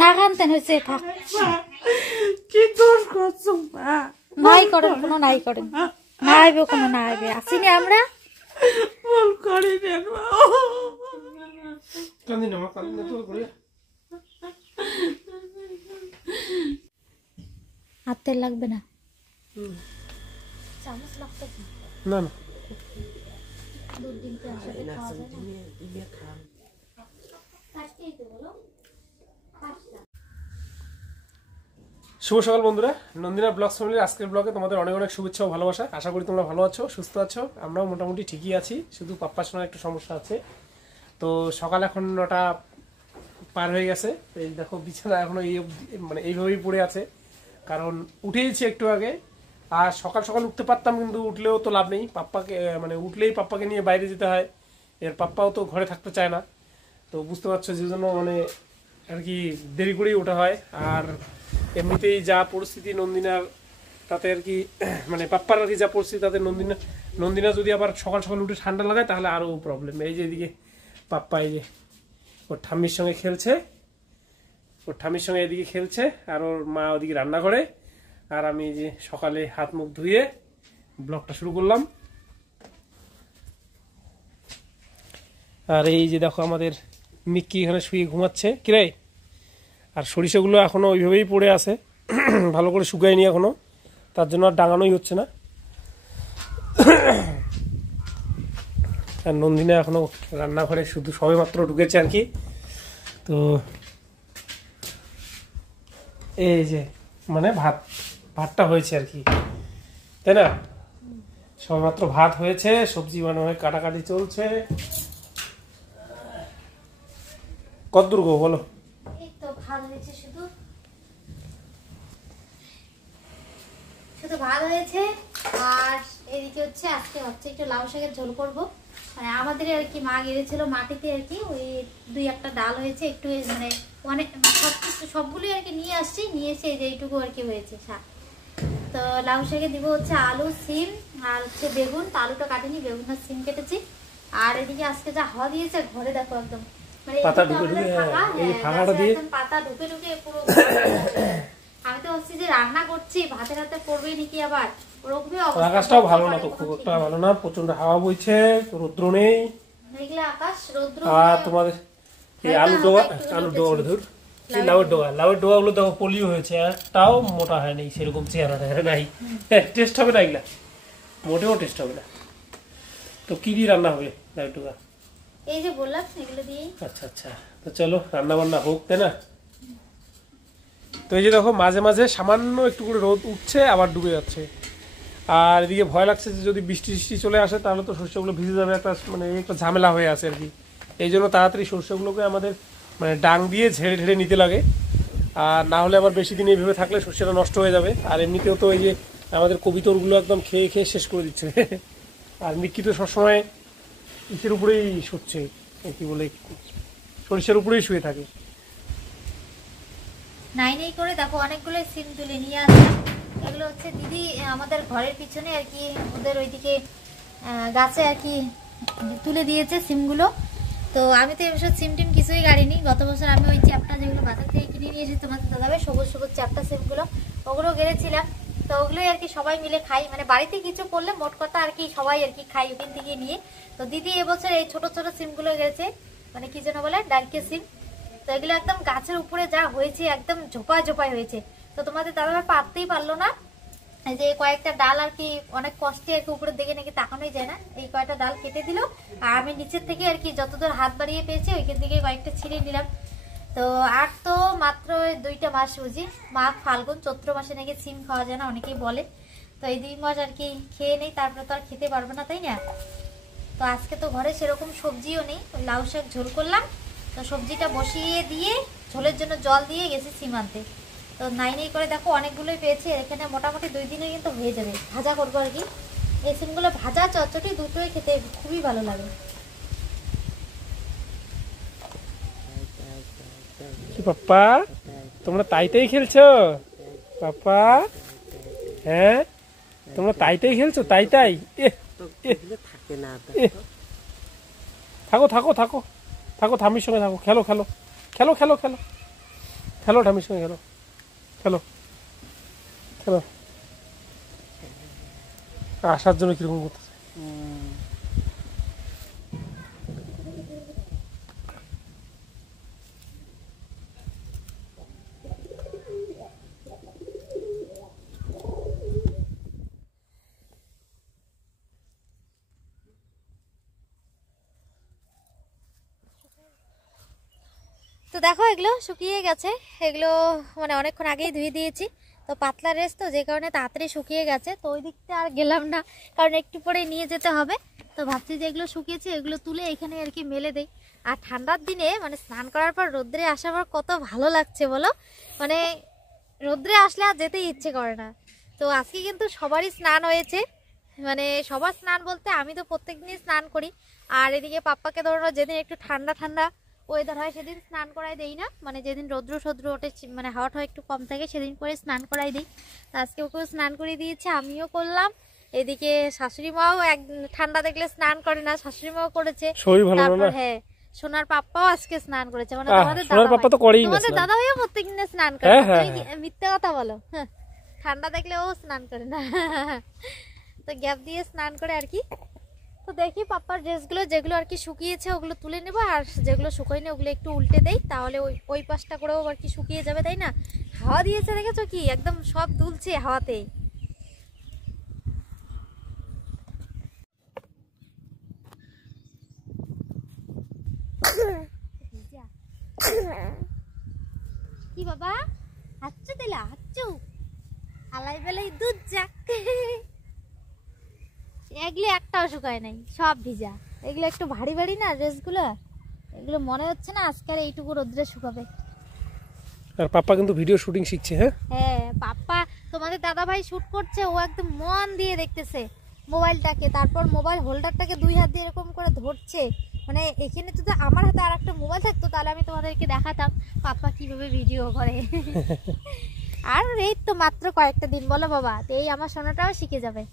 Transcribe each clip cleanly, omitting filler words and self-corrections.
না কানতেন হয়েছে থাক। কি দোষ করছো মা? নাই করেন কোনো, নাই করেন, না আইবে কোনো, না আইবে, আসিনি আমরা। ভুল করি রে মা। কান্দি না মা, কান্দি না তো করে। হাতে লাগবে না, চামচ লাগবে না না। দুধ দিন কি আসলে খাওয়া যায় না। শুভ সকাল বন্ধুরা, নন্দিনা ব্লগস ফ্যামিলির আজকের ব্লগে তোমাদের অনেক অনেক শুভেচ্ছা ও ভালোবাসা। আশা করি তোমরা ভালো আছো, সুস্থ আছো। আমরাও মোটামুটি ঠিকই আছি, শুধু পাপ্পার শোনার একটু সমস্যা আছে। তো সকাল এখন 9টা পার হয়ে গেছে। এই দেখো বিছানা এখনো মানে এইভাবেই পড়ে আছে, কারণ উঠেইছি একটু আগে। আর সকাল সকাল উঠতে পারতাম, কিন্তু উঠলেও তো লাভ নেই, পাপ্পাকে মানে উঠলেই পাপ্পাকে নিয়ে বাইরে যেতে হয়। এর পাপ্পাও তো ঘরে থাকতে চায় না, তো বুঝতে পারছো, যে জন্য মানে আর কি দেরি করেই ওঠা হয়। আর এমনিতেই যা পরিস্থিতি নন্দিনার, তাতে আর কি মানে পাপ্পার আর কি যা পরিস্থিতি, তাতে নন্দিনা যদি আবার সকাল সকাল উঠে ঠান্ডা লাগায় তাহলে আরও প্রবলেম। এই যে এদিকে পাপ্পা এই যে ওর ঠাম্মির সঙ্গে খেলছে, এদিকে খেলছে, আর ওর মা ওদিকে রান্না করে, আর আমি যে সকালে হাত মুখ ধুয়ে ব্লগটা শুরু করলাম। আর এই যে দেখো আমাদের মিক্কি এখানে শুয়ে ঘুমাচ্ছে কিরে। আর সরিষাগুলো এখনো ওইভাবেই পড়ে আছে, ভালো করে শুকায়নি এখনো, তার জন্য আর ডাঙানোই হচ্ছে না। আর নন্দিনা এখনো রান্নাঘরে শুধু সবে মাত্র ঢুকেছে আর কি। তো এই যে মানে ভাতটা হয়েছে আর কি, তাই না? সবে মাত্র ভাত হয়েছে, সবজি মনে হয় কাটাকাটি চলছে। কতদূর গো বলো? ভাত হয়েছে, শুধু ভাত হয়েছে। আর এদিকে হচ্ছে আজকে একটু লাউ শাকের ঝোল করবো। মানে আমাদের আর কি মা গেড়েছিল মাটিতে আর কি, ওই 2-1টা ডাল হয়েছে, একটু মানে অনেক সবগুলোই আর কি নিয়ে আসছি, নিয়ে এসে এই যে এইটুকু আর কি হয়েছে শাক। তো লাউ শাকে দিব হচ্ছে আলু, সিম আর হচ্ছে বেগুন। তো আলুটা কাটিনি, বেগুন আর সিম কেটেছি। আর এদিকে আজকে যা হাওয়া দিয়েছে ঘরে, দেখো একদম মানে পাতা ঢুকে পুরো। আমি তো হচ্ছে যে রান্না করছি, ভাতে রাতে পড়বে নাকি আবার, ওরকমই অবস্থা। আকাশটাও ভালো না, তো খুব একটা ভালো না, প্রচন্ড হাওয়া বইছে, রৌদ্র নেই, মেঘলা আকাশ, রৌদ্র। আর তোমাদের এই লাউয়ের ডোয়া গুলো দেখো পলিও হয়েছে, একটাও মোটা হয়নি, সেরকম চেহারাটা নাই। টেস্ট হবে না এগুলা, মোটেও টেস্ট হবে না। তো কি দিয়ে রান্না হবে লাউয়ের ডোয়া? এই যে বললাম এগুলো দিয়ে। আচ্ছা আচ্ছা, তো চলো রান্না বান্না হোক, তাই না? তো এই যে দেখো মাঝে মাঝে সামান্য একটু করে রোদ উঠছে, আবার ডুবে যাচ্ছে। আর এদিকে ভয় লাগছে যে যদি বৃষ্টি চলে আসে তাহলে তো সরষেগুলো ভিজে যাবে, একটা ঝামেলা হয়ে আছে আর কি। এই জন্য তাড়াতাড়ি সরষেগুলোকে আমাদের মানে ডাং দিয়ে ঝেড়ে ঝেড়ে নিতে লাগে, আর না হলে আবার বেশি দিন এইভাবে থাকলে সরষেটা নষ্ট হয়ে যাবে। আর এমনিতেও তো এই যে আমাদের কবিতরগুলো একদম খেয়ে খেয়ে শেষ করে দিচ্ছে। আর মিক্কি তো সবসময় ইসের উপরেই শুচ্ছে, কি বলে, সরিষার উপরেই শুয়ে থাকে। নাই করে দেখো অনেকগুলো সিম তুলে নিয়ে আসলাম। এগুলো হচ্ছে দিদি আমাদের ঘরের পিছনে আর কি, ওদের ওইদিকে গাছে আর কি তুলে দিয়েছে সিমগুলো। তো আমি তো এবছর সিম টিম কিছুই গাড়িনি। গত বছর আমি ওই চ্যাপটা যেগুলো বাজার থেকে কিনে নিয়ে এসে তোমাদের দাদাবে, সবুজ সবুজ চ্যাপটা সিমগুলো, ওগুলো গেড়েছিলাম। তো ওগুলোই আর কি সবাই মিলে খাই, মানে বাড়িতে কিছু করলে মোট কথা আর কি সবাই আর কি খাই ওখান থেকে নিয়ে। তো দিদি এবছর এই ছোট ছোট সিমগুলো গেড়েছে, মানে কি যেন বলে ডালকে সিম। তো এগুলো একদম গাছের উপরে যা হয়েছে একদম ঝোপায় ঝোপায় হয়েছে। তো তোমাদের দাদাভাই পারতেই পারলো না, এই যে কয়েকটা ডাল আর কি অনেক কষ্টে আর কি উপরের দিকে নাকি তাকানোই যায় না, এই কয়েকটা ডাল কেটে দিল। আর আমি নিচের থেকে আর কি যতদূর হাত বাড়িয়ে পেয়েছি ওইখান থেকে কয়েকটা ছিঁড়ে নিলাম। তো আর তো মাত্র 2টা মাস বুঝি, মাঘ ফাল্গুন চৈত্র মাসে নাকি সিম খাওয়া যায় না অনেকেই বলে। তো এই 2 মাস আর কি খেয়ে নেই, তারপরে তো আর খেতে পারবো না, তাই না? তো আজকে তো ঘরে সেরকম সবজিও নেই, ওই লাউ শাক ঝোল করলাম। তো সবজিটা বসিয়ে দিয়ে ঝোলের জন্য জল দিয়ে গেছি সিম আনতে। তো নাই করে দেখো অনেকগুলোই পেয়েছি, এখানে মোটামুটি 2 দিনে কিন্তু হয়ে যাবে। ভাজা করবো আর কি, এই সিমগুলো ভাজা চচ্চড়ি দুটোই খেতে খুবই ভালো লাগে। পাপ্পা তোমরা তাইতেই খেলছো? পাপ্পা হ্যাঁ, তোমরা তাইতেই খেলছো? তাই থাকো থাকো থাকো, থাকো, ঠাম্মির সঙ্গে থাকো, খেলো খেলো খেলো খেলো খেলো খেলো, ঠাম্মির সঙ্গে খেলো খেলো খেলো। আসার জন্য কিরকম করতেছে। তো দেখো এগুলো শুকিয়ে গেছে, এগুলো মানে অনেকক্ষণ আগেই ধুয়ে দিয়েছি। তো পাতলা রেস তো, যে কারণে তাড়াতাড়ি শুকিয়ে গেছে। তো ওই দিকটা আর গেলাম না, কারণ একটু পরে নিয়ে যেতে হবে। তো ভাবছি যে এগুলো শুকিয়েছে, এগুলো তুলে এখানে আর কি মেলে দেই। আর ঠান্ডার দিনে মানে স্নান করার পর রোদ্রে আসা আমার কত ভালো লাগছে বলো, মানে রোদ্রে আসলে আর যেতেই ইচ্ছে করে না। তো আজকে কিন্তু সবারই স্নান হয়েছে, মানে সবার স্নান বলতে আমি তো প্রত্যেকদিনই স্নান করি। আর এদিকে পাপ্পাকে ধরো যেদিন একটু ঠান্ডা ঠান্ডা ওয়েদার হয় সেদিন স্নান করাই দেই না, মানে যেদিন রৌদ্র সদ্র ওঠে, মানে হাওয়াটা একটু কম থাকে সেদিন করে স্নান করাই দিই। আজকে ওকেও স্নান করে দিয়েছে, আমিও করলাম। এদিকে শাশুড়ি মাও এক ঠান্ডা দেখলে স্নান করে না, শাশুড়ি মাও করেছে। তারপর হ্যাঁ সোনার পাপ্পাও আজকে স্নান করেছে, মানে তোমাদের দাদা ভাইও প্রত্যেকদিন স্নান করে। মিথ্যা কথা বলো, ঠান্ডা দেখলে ও স্নান করে না। তো গ্যাপ দিয়ে স্নান করে আর কি। তো দেখি পাপ্পার ড্রেসগুলো যেগুলো আর কি শুকিয়েছে ওগুলো তুলে নেবো, আর যেগুলো শুকোয়নি ওগুলো একটু উল্টে দেই, তাহলে ওই পাশটা করেও আর কি শুকিয়ে যাবে, তাই না? হাওয়া দিয়েছে দেখেছো কি, একদম সব দুলছে হাওয়াতে। কি বাবা হাঁচু দিলা, হাঁচু আলাই বেলাই দুধ যাক। এগুলো একটাও শুকায় নাই, সব ভিজা। এগুলো একটু ভারী ভারী না ড্রেসগুলো, এগুলো মনে হচ্ছে না আজকাল এইটুকু রোদ্রে শুকাবে। আর পাপ্পা কিন্তু ভিডিও শুটিং শিখছে। হ্যাঁ পাপ্পা তোমাদের দাদা ভাই শুট করছে, ও একদম মন দিয়ে দেখতেছে মোবাইলটাকে, তারপর মোবাইল হোল্ডারটাকে দুই হাত দিয়ে এরকম করে ধরছে। মানে এখানে যদি আমার হাতে আর একটা মোবাইল থাকতো তাহলে আমি তোমাদেরকে দেখাতাম পাপ্পা কিভাবে ভিডিও করে। আর এই তো মাত্র কয়েকটা দিন বলো বাবা, তো এই আমার সোনাটাও শিখে যাবে,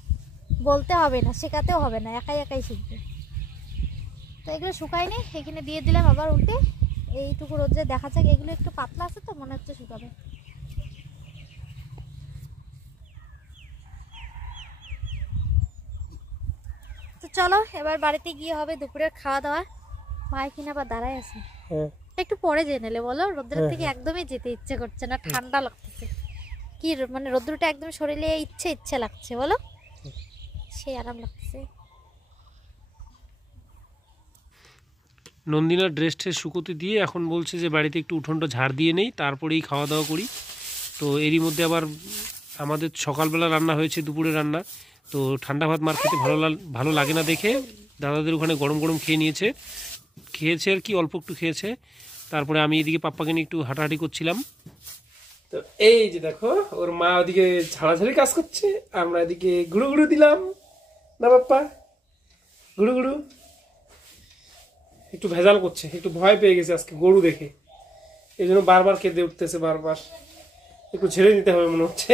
বলতে হবে না, শেখাতেও হবে না, একাই একাই শিখবে। তো এগুলো শুকায়নি, এখানে দিয়ে দিলাম আবার উল্টে। এইটুকু রোদ্রে দেখা যাক, এগুলো একটু পাতলা আছে তো মনে হচ্ছে শুকাবে। তো চলো এবার বাড়িতে গিয়ে হবে দুপুরের খাওয়া দাওয়া। ভাই কিনা আবার দাঁড়ায় আছে, একটু পরে জেনে নেলে বলো, রোদ্রের থেকে একদমই যেতে ইচ্ছে করছে না, ঠান্ডা লাগতেছে কি, মানে রোদ্রটা একদম শরীরে ইচ্ছে লাগছে বলো, সেই আরাম লাগছে। নন্দিনার ড্রেসটা শুকোতে দিয়ে এখন বলছে যে বাড়িতে একটু উঠোনটা ঝাড় দিয়ে নেই, তারপরেই খাওয়া দাওয়া করি। তো এরই মধ্যে আবার আমাদের সকালবেলা রান্না হয়েছে, দুপুরে রান্না। তো ঠান্ডা ভাত মার খেতে ভালো লাগে না দেখে দাদাদের ওখানে গরম গরম খেয়েছে আর কি, অল্প একটু খেয়েছে। তারপরে আমি এদিকে পাপ্পাকে নিয়ে একটু হাঁটাহাঁটি করছিলাম। তো এই যে দেখো ওর মা ওদিকে ঝাড়াঝাড়ি কাজ করছে, আমরা এদিকে গুঁড়ো গুঁড়ো দিলাম না পাপ্পা, গুঁড়ো গুঁড়ো একটু ভেজাল করছে, একটু ভয় পেয়ে গেছে আজকে গরু দেখে, এই জন্য বারবার কেঁদে উঠতেছে, বারবার একটু ছেড়ে দিতে হবে মনে হচ্ছে।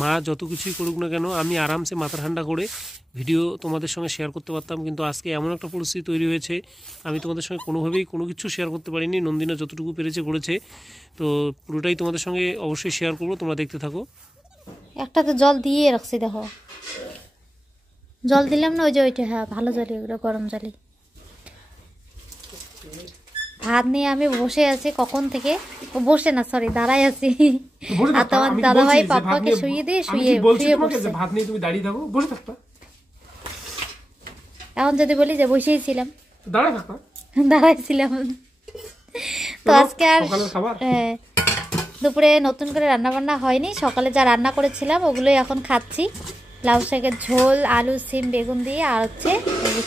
মা যত কিছুই করুক না কেন আমি আরামসে মাথা ঠান্ডা করে ভিডিও তোমাদের সঙ্গে শেয়ার করতে পারতাম, কিন্তু আজকে এমন একটা পরিস্থিতি তৈরি হয়েছে আমি তোমাদের সঙ্গে কোনোভাবেই কোনো কিছু শেয়ার করতে পারিনি। নন্দিনা যতটুকু পেরেছে করেছে, তো পুরোটাই তোমাদের সঙ্গে অবশ্যই শেয়ার করবো, তোমরা দেখতে থাকো। একটা তো জল দিয়ে রাখছি, দেখো জল দিলাম না, ওই যে ওইটা, হ্যাঁ ভালো জলই, ওগুলো গরম জলই। ভাত নিয়ে আমি বসে আছি কখন থেকে, বসে না সরি দাঁড়াই আছি। আর তোমার দাদা ভাই পাপ্পাকে শুয়ে দিয়ে শুয়ে পড়ছে। ভাত নিয়ে তুমি দাঁড়িয়ে থাকো, বসে থাকবা। এখন যদি বলি যে বসেই ছিলাম, দাঁড়াইছিলাম। তো আজকে আর দুপুরে নতুন করে রান্না বান্না হয়নি, সকালে যা রান্না করেছিলাম ওগুলোই এখন খাচ্ছি। লাউ শাকের ঝোল, আলু সিম বেগুন দিয়ে, আর হচ্ছে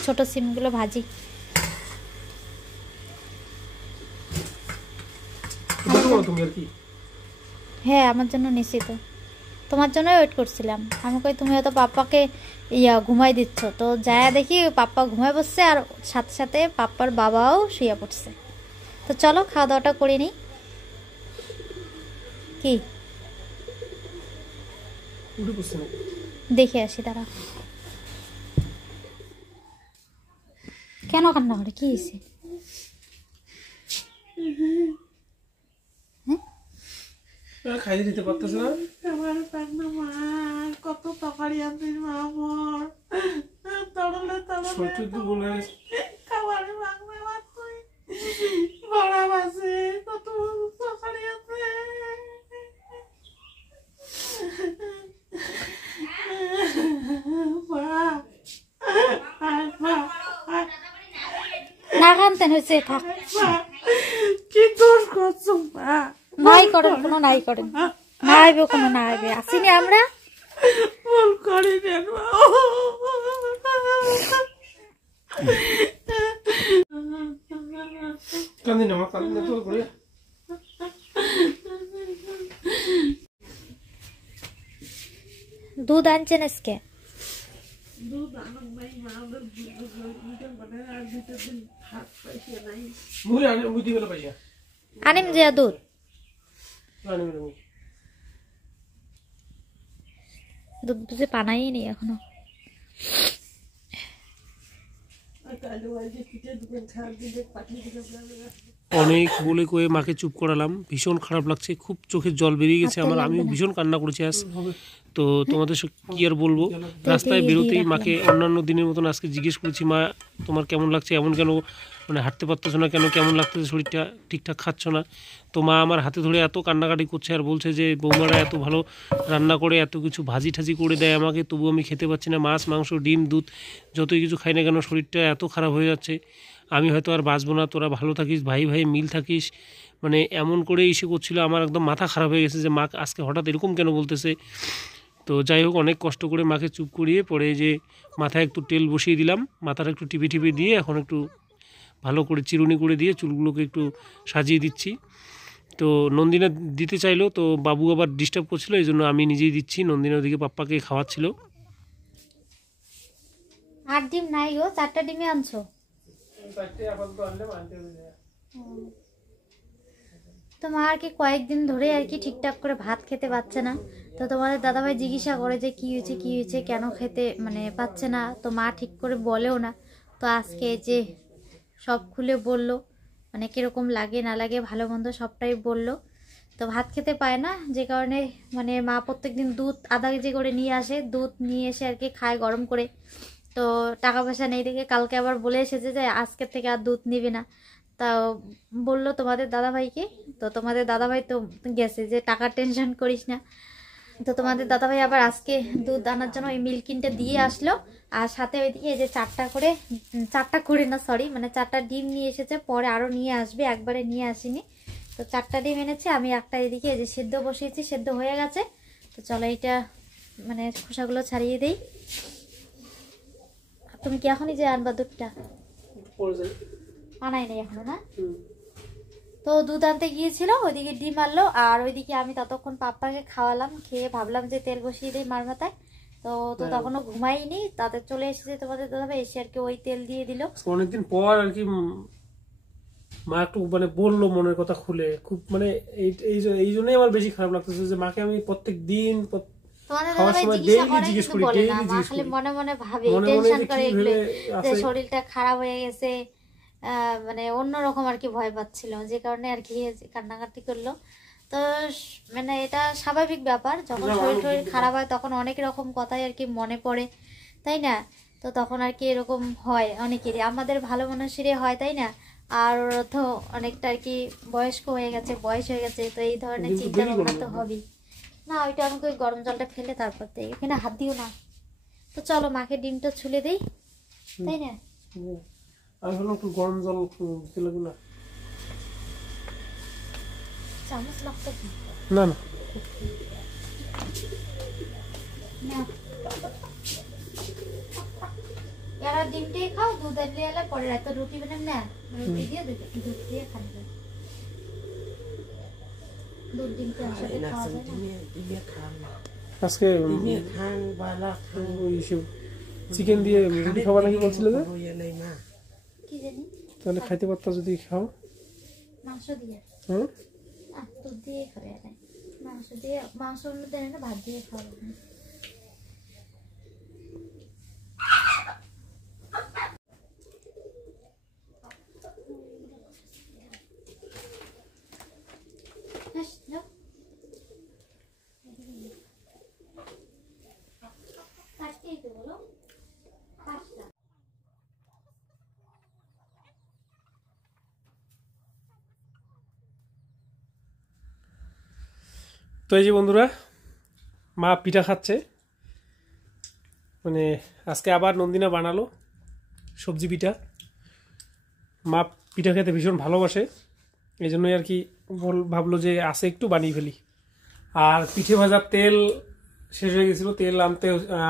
ছোট সিমগুলো ভাজি। হ্যাঁ আমার জন্য নিশ্চিত, তোমার জন্য ওয়েট করছিলাম। আমি কই তুমি হয়তো পাপ্পাকে ঘুমাই দিচ্ছ, তো যায় দেখি পাপ্পা ঘুমায় বসছে, আর সাথে সাথে পাপ্পার বাবাও শুয়ে পড়ছে। তো চলো খাওয়া দাওয়াটা করে নিই। কি দেখে আসি দাঁড়া। কেন কান্না করে, কি হয়েছে? খাইতে দিতে পারতেছে না। আমার পান্না মা কত তরকারি আনছিস মা আমার তরলে সত্যি তো বলে খাবার বাংলা ভাত তুই বড়া আছে কত তরকারি আছে না কানতেন হয়েছে, থাক। কি দোষ করছো মা? নাই করেন কোনো, নাই করেন না, আইবে কোনো, না আইবে, আসিনি আমরা। ভুল করি দেন মা। কান্দি না মা, কান্দি না তো করে। দুধ আনছেন আজকে? দুধ আনন্দ নাই মা, আমাদের দুধ মানে আর 2 দিন ভাত পাইছে নাই। মুই আনি মুই দিবে না পয়সা। আনিম যে দুধ আনি মুই। দুধ বুঝে পানাই নেই এখনো। অনেক বলে কয়ে মাকে চুপ করালাম, ভীষণ খারাপ লাগছে, খুব চোখের জল বেরিয়ে গেছে আমার, আমি ভীষণ কান্না করেছি আজ। তো তোমাদের কি আর বলবো, রাস্তায় বেরোতেই মাকে অন্যান্য দিনের মতন আজকে জিজ্ঞেস করেছি, মা তোমার কেমন লাগছে, এমন কেন, মানে হাঁটতে পারতেছো না কেন, কেমন লাগতেছে শরীরটা, ঠিকঠাক খাচ্ছ না? তো মা আমার হাতে ধরে এত কান্নাকাটি করছে আর বলছে যে বৌমারা এত ভালো রান্না করে, এত কিছু ভাজি ঠাজি করে দেয় আমাকে, তবু আমি খেতে পাচ্ছি না, মাছ মাংস ডিম দুধ যতই কিছু খাই না কেন শরীরটা এত খারাপ হয়ে যাচ্ছে, আমি হয়তো আর বাঁচবো না, তোরা ভালো থাকিস, ভাই ভাই মিল থাকিস, মানে এমন করে ইসে করছিল। আমার একদম মাথা খারাপ হয়ে গেছে যে মা আজকে হঠাৎ এরকম কেন বলতেছে। তো যাই হোক, অনেক কষ্ট করে মাকে চুপ করিয়ে পরে যে মাথায় একটু তেল বসিয়ে দিলাম, মাথাটা একটু টিপে টিপে দিয়ে এখন একটু ভালো করে চিরুনি করে দিয়ে চুলগুলোকে একটু সাজিয়ে দিচ্ছি। তো নন্দিনা দিতে চাইলো, তো বাবু আবার ডিস্টার্ব করছিল, এই জন্য আমি নিজেই দিচ্ছি। নন্দিনা ওদিকে পাপ্পাকে খাওয়াচ্ছিল। 8 ডিম নাই গো, 4টা ডিমে আনছো। তো মা আর কি কয়েকদিন ধরে আর কি ঠিকঠাক করে ভাত খেতে পাচ্ছে না। তো তোমাদের দাদাভাই জিজ্ঞাসা করে যে কি হয়েছে কি হয়েছে, কেন খেতে মানে পাচ্ছে না। তো মা ঠিক করে বলেও না। তো আজকে যে সব খুলে বললো, মানে কিরকম লাগে না লাগে ভালো মন্দ সবটাই বললো। তো ভাত খেতে পায় না, যে কারণে মানে মা প্রত্যেকদিন দুধ আধা কেজি করে নিয়ে আসে, দুধ নিয়ে এসে আর কি খায় গরম করে। তো টাকা পয়সা নেই দেখে কালকে আবার বলে এসেছে যে আজকের থেকে আর দুধ নিবে না। তা বললো তোমাদের দাদাভাইকে, তো তোমাদের দাদাভাই তো গেছে যে টাকার টেনশন করিস না। তো তোমাদের দাদাভাই আবার আজকে দুধ আনার জন্য ওই মিল্কিনটা দিয়ে আসলো, আর সাথে ওইদিকে এই যে 4টা করে না সরি, মানে 4টা ডিম নিয়ে এসেছে, পরে আরও নিয়ে আসবে, একবারে নিয়ে আসিনি। তো 4টা ডিম এনেছে, আমি একটা এদিকে এই যে সেদ্ধ বসিয়েছি, সেদ্ধ হয়ে গেছে। তো চলো এইটা মানে খোসাগুলো ছাড়িয়ে দিই। তুমি কি এখনই যে আনবা দুধটা? আনাই নেই এখনো না? তো দুধ আনতে গিয়েছিল, ওইদিকে ডিম আনলো, আর ওইদিকে আমি ততক্ষণ পাপ্পাকে খাওয়ালাম, খেয়ে ভাবলাম যে তেল বসিয়ে দিই মার মাথায়। তো তখনও ঘুমাইনি, তাদের চলে এসেছে তোমাদের দাদাভাই, এসে আর কি ওই তেল দিয়ে দিল। অনেকদিন পর আর কি মা একটু মানে বললো মনের কথা খুলে, খুব মানে এই জন্যই আমার বেশি খারাপ লাগতেছে যে মাকে আমি প্রত্যেক দিন তোমাদের দাদাভাই জিজ্ঞাসা করে কিন্তু বলে না, মা খালি মনে মনে ভাবে, টেনশন করে এগুলো যে শরীরটা খারাপ হয়ে গেছে, মানে অন্যরকম আর কি ভয় পাচ্ছিল, যে কারণে আর কি কান্নাকাটি করলো। তো মানে এটা স্বাভাবিক ব্যাপার, যখন শরীর খারাপ হয় তখন অনেক রকম কথাই আর কি মনে পড়ে, তাই না? তো তখন আর কি এরকম হয় অনেকেরই, আমাদের ভালো মানুষেরই হয়, তাই না? আর তো অনেকটা আর কি বয়স্ক হয়ে গেছে, বয়স হয়ে গেছে, তো এই ধরনের চিন্তা ভাবনা তো হবেই না। ওইটা আমাকে ওই গরম জলটা ফেলে তারপর দিই, এখানে হাত দিও না। তো চলো মাকে ডিমটা ছুলে দিই, তাই না? আমি ভাবলাম একটু গরম জল দিতে লাগবে না। চামচ লাগতো না না না, এরা ডিমটাই খাও, দুধ আনলে এলে পরে রাতে রুটি বানাম না, রুটি দিয়ে দুধ দিয়ে খাবে। দুধ ডিমটা আসলে খাওয়া যায় না। আজকে চিকেন দিয়ে রুটি খাবার নাকি বলছিল যে, কি জানি তাহলে খাইতে পারতো যদি খাও। মাংস দিয়ে হুম, দুধ দিয়ে খাবে, মাংস দিয়ে মাংসের মধ্যে না ভাত দিয়ে খাওয়া। তো এই যে বন্ধুরা, মা পিঠা খাচ্ছে, মানে আজকে আবার নন্দিনা বানালো সবজি পিঠা। মা পিঠা খেতে ভীষণ ভালোবাসে, এই জন্যই আর কি ভাবলো যে আসে একটু বানিয়ে ফেলি। আর পিঠে ভাজার তেল শেষ হয়ে গেছিলো, তেল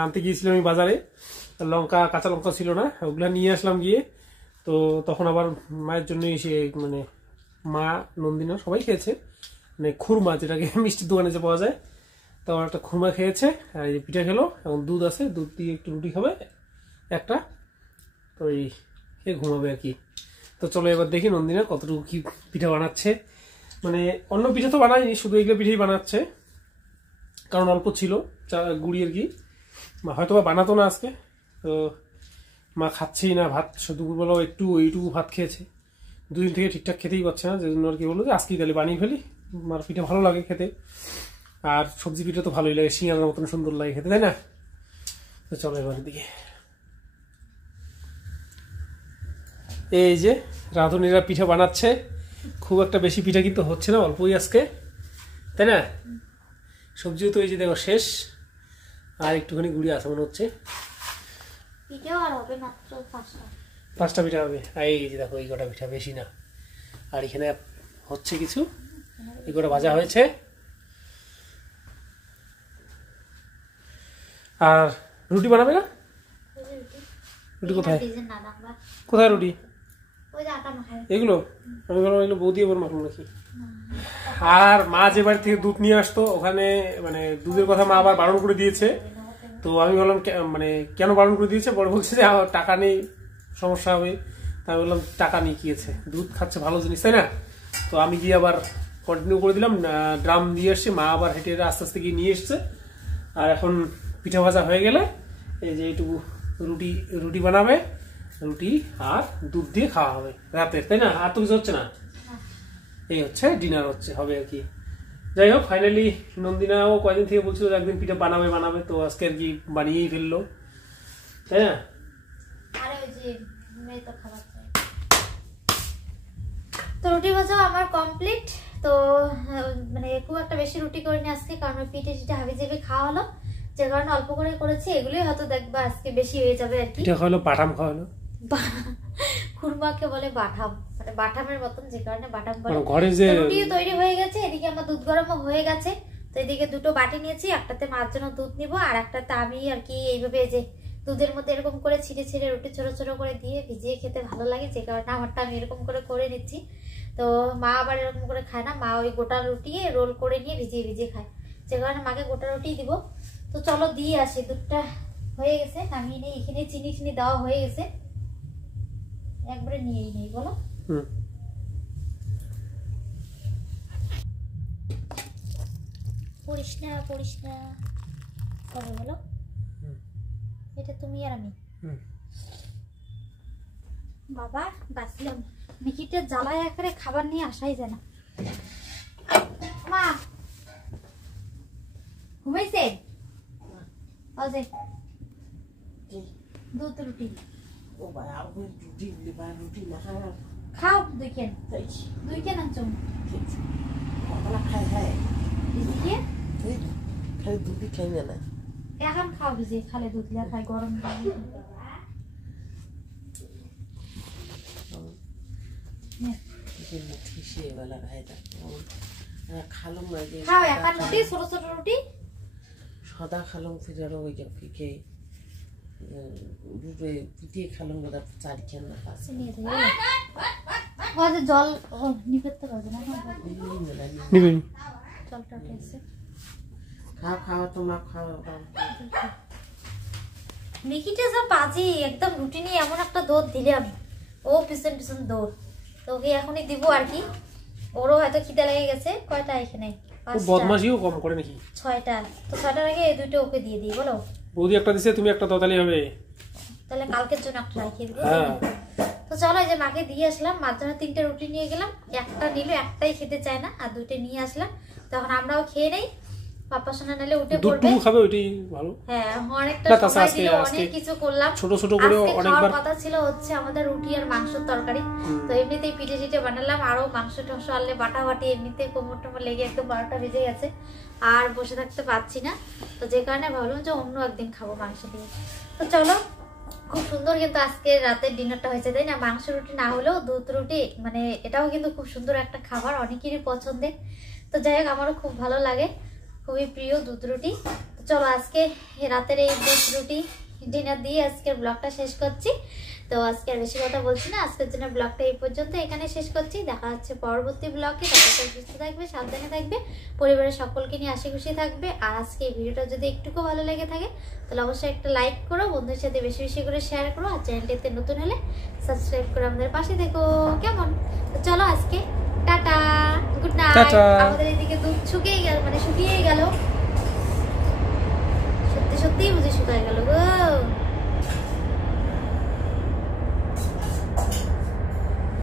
আনতে গিয়েছিলাম আমি বাজারে, কাঁচা লঙ্কা ছিল না, ওগুলা নিয়ে আসলাম গিয়ে। তো তখন আবার মায়ের জন্য এসে মানে মা নন্দিনা সবাই খেয়েছে, মানে খুরমা যেটাকে মিষ্টির দোকানে যে পাওয়া যায়, তো একটা খুরমা খেয়েছে। আর এই পিঠা খেলো, এখন দুধ আছে, দুধ দিয়ে একটু রুটি খাবে একটা, তো এই খেয়ে ঘুমাবে আর কি। তো চলো এবার দেখি নন্দিনা কতটুকু কি পিঠা বানাচ্ছে। মানে অন্য পিঠা তো বানায়নি, শুধু এগুলো পিঠেই বানাচ্ছে, কারণ অল্প ছিল গুড়ি আর কি। হয়তো বা বানাতো না আজকে, তো মা খাচ্ছেই না ভাত, দুপুরবেলাও একটু ওইটুকু ভাত খেয়েছে, দুদিন থেকে ঠিকঠাক খেতেই পারছে না, যে জন্য আর কি বললো যে আজকেই তাহলে বানিয়ে ফেলি। মার পিঠা ভালো লাগে খেতে, আর সবজি পিঠা তো ভালোই লাগে, শিঙার মতন সুন্দর লাগে খেতে, তাই না? তো চলো এবার দিকে। এই যে রাঁধুনিরা পিঠা বানাচ্ছে, খুব একটা বেশি পিঠা কিন্তু হচ্ছে না, অল্পই আজকে, তাই না? সবজিও তো এই যে দেখো শেষ, আর একটুখানি গুড়ি আছে মনে হচ্ছে। পিঠেও আর হবে মাত্র 5টা পিঠা হবে। আর এই যে দেখো এই কটা পিঠা, বেশি না। আর এখানে হচ্ছে কিছু, এই কটা ভাজা হয়েছে। আর রুটি বানাবে না? রুটি কোথায় কোথায় রুটি? এগুলো আমি বললাম এগুলো বৌদি এবার মাখলো নাকি। আর মা যে বাড়ি থেকে দুধ নিয়ে আসতো, ওখানে মানে দুধের কথা মা আবার বারণ করে দিয়েছে। তো আমি বললাম মানে কেন বারণ করে দিয়েছে, বড় বলছে যে আমার টাকা নেই, সমস্যা হবে। তাই বললাম টাকা নিয়ে গিয়েছে, দুধ খাচ্ছে ভালো জিনিস, তাই না? তো আমি গিয়ে আবার কন্টিনিউ করে দিলাম, ড্রাম দিয়ে এসছে, মা আবার হেঁটে হেঁটে আস্তে আস্তে গিয়ে নিয়ে এসছে। আর এখন পিঠা ভাজা হয়ে গেলে এই যে এইটুকু রুটি বানাবে, রুটি আর দুধ দিয়ে খাওয়া হবে রাতের, তাই না? আর তো কিছু হচ্ছে না, এই হচ্ছে ডিনার হবে আর কি। যাই হোক, ফাইনালি নন্দিনাও কয়েকদিন থেকে বলছিল যে একদিন পিঠা বানাবে, তো আজকে আর কি বানিয়েই ফেললো, তাই না? তো রুটি ভাজাও আমার কমপ্লিট। তো মানে খুব একটা বেশি রুটি করিনি আজকে, কারণ পিঠে হাবি জাবি খাওয়া হলো, যে কারণে অল্প করে করেছি। এগুলোই হয়তো দেখবা আজকে বেশি হয়ে যাবে আর কি। পিঠা খাওয়ালো, বাটাম খাওয়ালো, খুরমাকে বলে বাটাম, মানে বাটামের মতন, যে কারণে বাটাম বলে। ঘরে যে রুটিও তৈরি হয়ে গেছে, এদিকে আমার দুধ গরমও হয়ে গেছে। তো এদিকে দুটো বাটি নিয়েছি, একটাতে মার জন্য দুধ নিব, আর একটাতে আমি আর কি এইভাবে যে দুধের মধ্যে এরকম করে ছিঁড়ে ছিঁড়ে রুটি ছোট ছোট করে দিয়ে ভিজিয়ে খেতে ভালো লাগে, যে কারণে আমারটা আমি এরকম করে নিচ্ছি। তো মা আবার এরকম করে খায় না, মা ওই গোটা রুটি রোল করে নিয়ে ভিজিয়ে ভিজিয়ে খায়, যে কারণে মাকে গোটা রুটি দিব। তো চলো দিয়ে আসি, দুধটা হয়ে গেছে, নামিয়ে নেই। এখানে চিনি দেওয়া হয়ে গেছে, একবারে নিয়েই নেই, বলো। পড়িস না কবে বলো, এটা তুমি আর আমি। বাবা বাঁচলাম, মিকিটা জ্বালায় একবারে খাবার নিয়ে আসাই যায় না। মা ঘুমাইছে? দুধ রুটি খাও, দুই কেন আনছো? এখন খাও, ভিজে খালে দুধ লিয়া খাই, গরম খাও। একা রুটি, ছোট ছোট রুটি সদা খালং ফিরারও ওই যে ফিকে পিঠে খালং বোধ চারখান না পাশে নিয়ে যাবে। জল নিবে তো পারবে না, জলটা উঠেছে। খাওয়া তোমরা খাও। মিকিটা যা বাজি, একদম রুটি নিয়ে এমন একটা দৌড় দিলাম, ও পিছন দৌড়। তো ওকে এখনই দিব আর কি, ওরও হয়তো খিদে লেগে গেছে। কয়টা এখানে? বদমাশিও কম করে নাকি? 6টা। তো 6টার আগে এই দুটো ওকে দিয়ে দিই, বলো। বৌদি একটা দিছে, তুমি একটা দাও, হবে। তাহলে কালকের জন্য একটা রাখিয়ে দিব। তো চলো, এই যে মাকে দিয়ে আসলাম, মার জন্য 3টে রুটি নিয়ে গেলাম। একটা নিল, একটাই খেতে চায় না, আর 2টে নিয়ে আসলাম। তখন আমরাও খেয়ে নেই। পাপা সোনা নালে উঠে পড়বে। দুধটুকু খাবে, ওইটাই ভালো। হ্যাঁ অনেকটা না, তাছাড়া সময় আজকে- দিল, আজকে অনেক কিছু করলাম। ছোট ছোট করে আজকে অনেকবার খাওয়ার কথা ছিল হচ্ছে আমাদের রুটি আর মাংসের তরকারি। তো এমনিতেই পিঠে টিঠে বানালাম, আরো মাংস টাংস আনলে বাটাবাটি, এমনিতে কোমর টোমর লেগে একদম 12টা বেজে গেছে, আর বসে থাকতে পারছি না। তো যে কারণে ভাবলাম যে অন্য একদিন খাবো মাংস দিয়ে। তো চলো, খুব সুন্দর কিন্তু আজকে রাতের ডিনারটা হয়েছে, তাই না? মাংস রুটি না হলেও দুধ রুটি, মানে এটাও কিন্তু খুব সুন্দর একটা খাবার, অনেকেরই পছন্দের। তো যাই হোক, আমারও খুব ভালো লাগে, খুবই প্রিয় দুধ রুটি। তো চলো আজকে রাতের এই দুধ রুটি ডিনার দিয়ে আজকের ব্লগটা শেষ করছি। তো আজকে আর বেশি কথা বলছি না, আজকের জন্য ব্লগটা এই পর্যন্ত এখানে শেষ করছি। দেখা হচ্ছে পরবর্তী ব্লগে। ততক্ষণ সুস্থ থাকবে, সাবধানে থাকবে, পরিবারের সকলকে নিয়ে হাসি খুশি থাকবে। আর আজকে এই ভিডিওটা যদি একটুকু ভালো লেগে থাকে তাহলে অবশ্যই একটা লাইক করো, বন্ধুদের সাথে বেশি বেশি করে শেয়ার করো, আর চ্যানেলটিতে নতুন হলে সাবস্ক্রাইব করে আমাদের পাশে থেকো, কেমন? তো চলো আজকে টাটা, গুড নাইট। টাটা। আমাদের এদিকে দুধ শুকিয়ে গেল, মানে শুকিয়ে গেল, সত্যি সত্যিই বুঝি শুকিয়ে গেল গো।